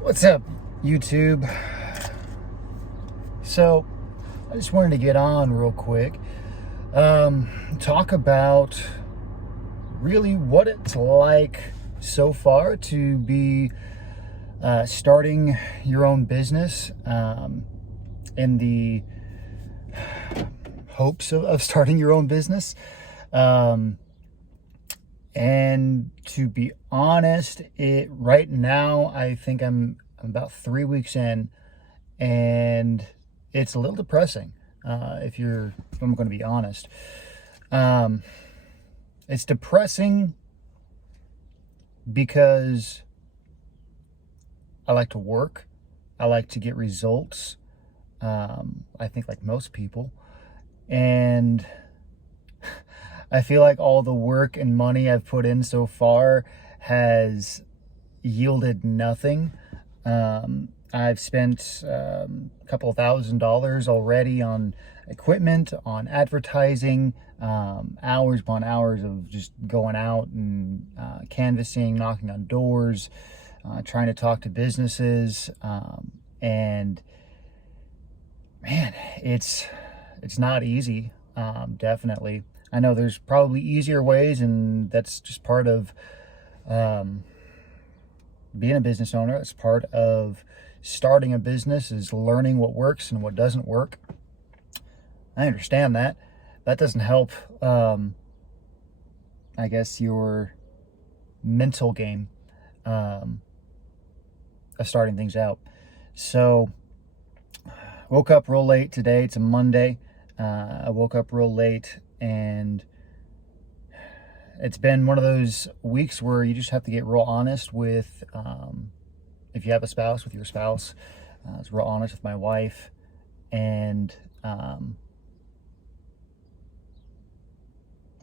What's up, YouTube? So, I just wanted to get on real quick, talk about really what it's like so far to be starting your own business, in the hopes of starting your own business. And to be honest, right now I think I'm about 3 weeks in, and it's a little depressing. If I'm going to be honest, it's depressing because I like to work, I like to get results. I think like most people, and I feel like all the work and money I've put in so far has yielded nothing. I've spent a couple $1,000s already on equipment, on advertising, hours upon hours of just going out and canvassing, knocking on doors, trying to talk to businesses, and man, it's not easy. Definitely. I know there's probably easier ways, and that's just part of being a business owner. It's part of starting a business, is learning what works and what doesn't work. I understand that. That doesn't help, I guess, your mental game of starting things out. So, woke up real late today. It's a Monday. I woke up real late, and it's been one of those weeks where you just have to get real honest with, if you have a spouse, with your spouse. I was real honest with my wife, and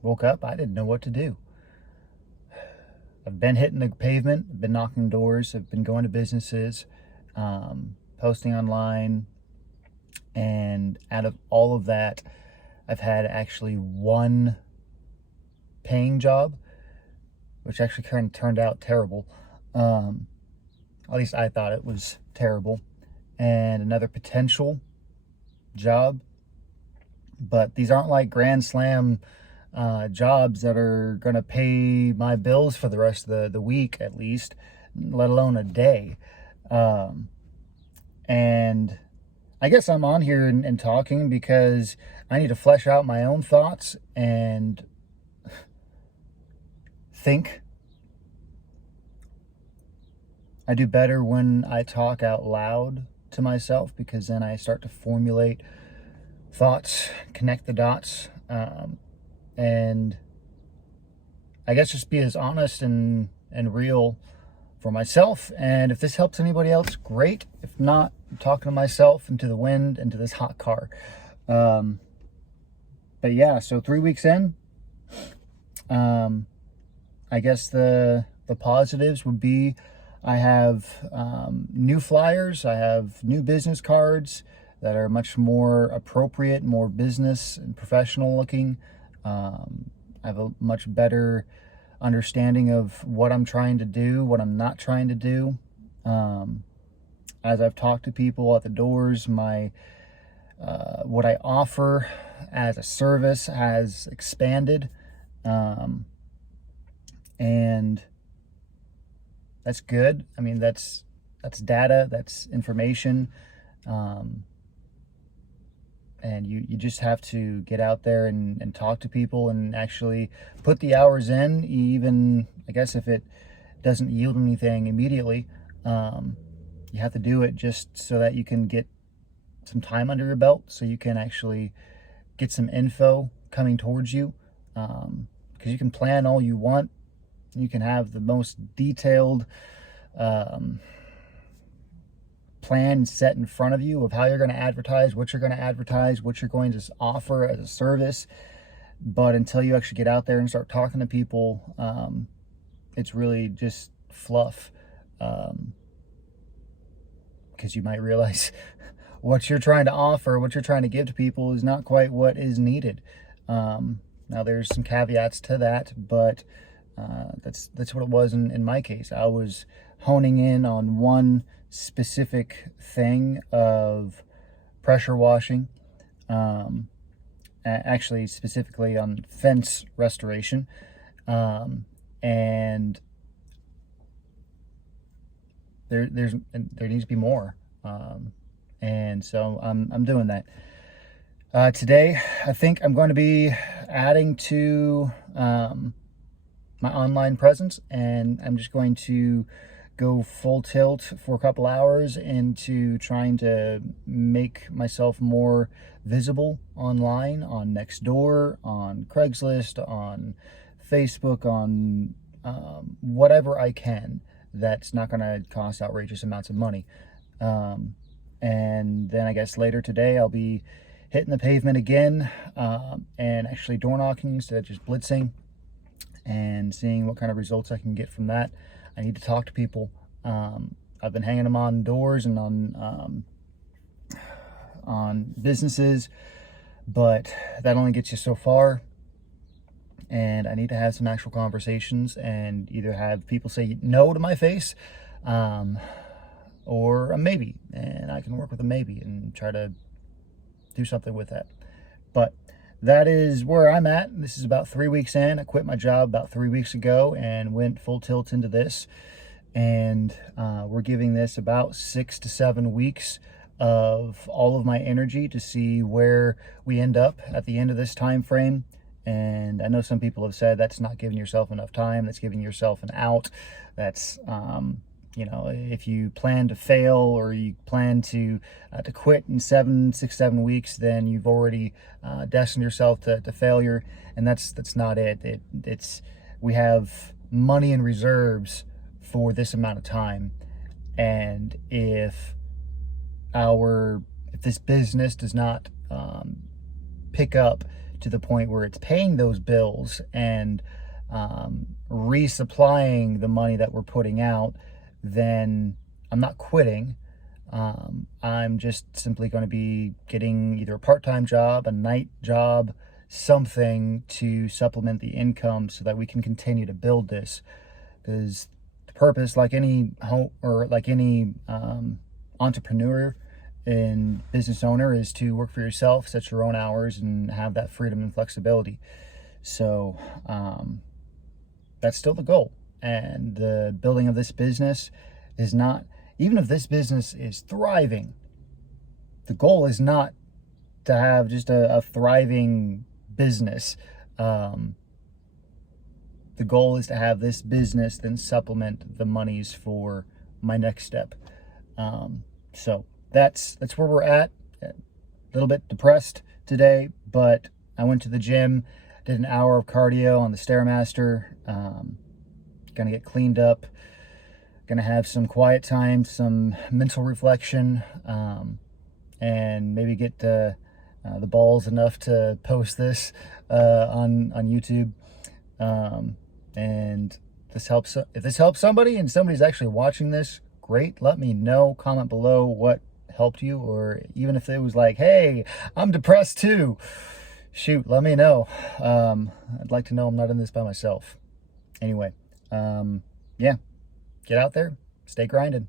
woke up, I didn't know what to do. I've been hitting the pavement, I've been knocking doors, I've been going to businesses, posting online, and out of all of that, I've had actually one paying job, which actually kind of turned out terrible. At least I thought it was terrible. And another potential job, but these aren't like grand slam jobs that are going to pay my bills for the rest of the week, at least, let alone a day. And I guess I'm on here and talking because I need to flesh out my own thoughts and think. I do better when I talk out loud to myself, because then I start to formulate thoughts, connect the dots, and I guess just be as honest and real for myself. And if this helps anybody else, great. If not, I'm talking to myself and to the wind and to this hot car. But yeah, so 3 weeks in, I guess the positives would be I have new flyers, I have new business cards that are much more appropriate, more business and professional looking. I have a much better understanding of what I'm trying to do, what I'm not trying to do. As I've talked to people at the doors, my what I offer as a service has expanded, and that's good. I mean, that's data, that's information, and you just have to get out there and talk to people and actually put the hours in, even, I guess, if it doesn't yield anything immediately. You have to do it just so that you can get some time under your belt, so you can actually get some info coming towards you, because you can plan all you want. You can have the most detailed plan set in front of you of how you're going to advertise, what you're going to advertise, what you're going to offer as a service. But until you actually get out there and start talking to people, it's really just fluff. Because you might realize what you're trying to offer, what you're trying to give to people is not quite what is needed. Now, there's some caveats to that, but that's what it was in my case. I was honing in on one specific thing of pressure washing, actually specifically on fence restoration, and there needs to be more, and so I'm doing that. Today, I think I'm going to be adding to my online presence, and I'm just going to go full tilt for a couple hours into trying to make myself more visible online, on Nextdoor, on Craigslist, on Facebook, on whatever I can that's not going to cost outrageous amounts of money. And then I guess later today I'll be hitting the pavement again, and actually door knocking instead of just blitzing, and seeing what kind of results I can get from that. I need to talk to people. I've been hanging them on doors and on businesses, but that only gets you so far. And I need to have some actual conversations and either have people say no to my face, or a maybe, and I can work with a maybe and try to do something with that. But that is where I'm at. This is about 3 weeks in. I quit my job about 3 weeks ago and went full tilt into this. And we're giving this about 6 to 7 weeks of all of my energy to see where we end up at the end of this time frame. And I know some people have said that's not giving yourself enough time. That's giving yourself an out. That's if you plan to fail, or you plan to quit in 6, 7 weeks, then you've already destined yourself to failure, and that's not it. We have money in reserves for this amount of time, and if this business does not pick up to the point where it's paying those bills and resupplying the money that we're putting out, then I'm not quitting. I'm just simply going to be getting either a part-time job, a night job, something to supplement the income so that we can continue to build this. Because the purpose, like any entrepreneur and business owner, is to work for yourself, set your own hours, and have that freedom and flexibility. So that's still the goal. And the building of this business is not, even if this business is thriving, the goal is not to have just a thriving business. The goal is to have this business then supplement the monies for my next step. So that's where we're at. A little bit depressed today, but I went to the gym, did an hour of cardio on the Stairmaster. Gonna get cleaned up, gonna have some quiet time, some mental reflection, and maybe get the balls enough to post this on YouTube. And if this helps somebody and somebody's actually watching this, great. Let me know. Comment below what helped you, or even if it was like, hey, I'm depressed too, shoot, let me know. I'd like to know I'm not in this by myself. Anyway, yeah, get out there, stay grinding.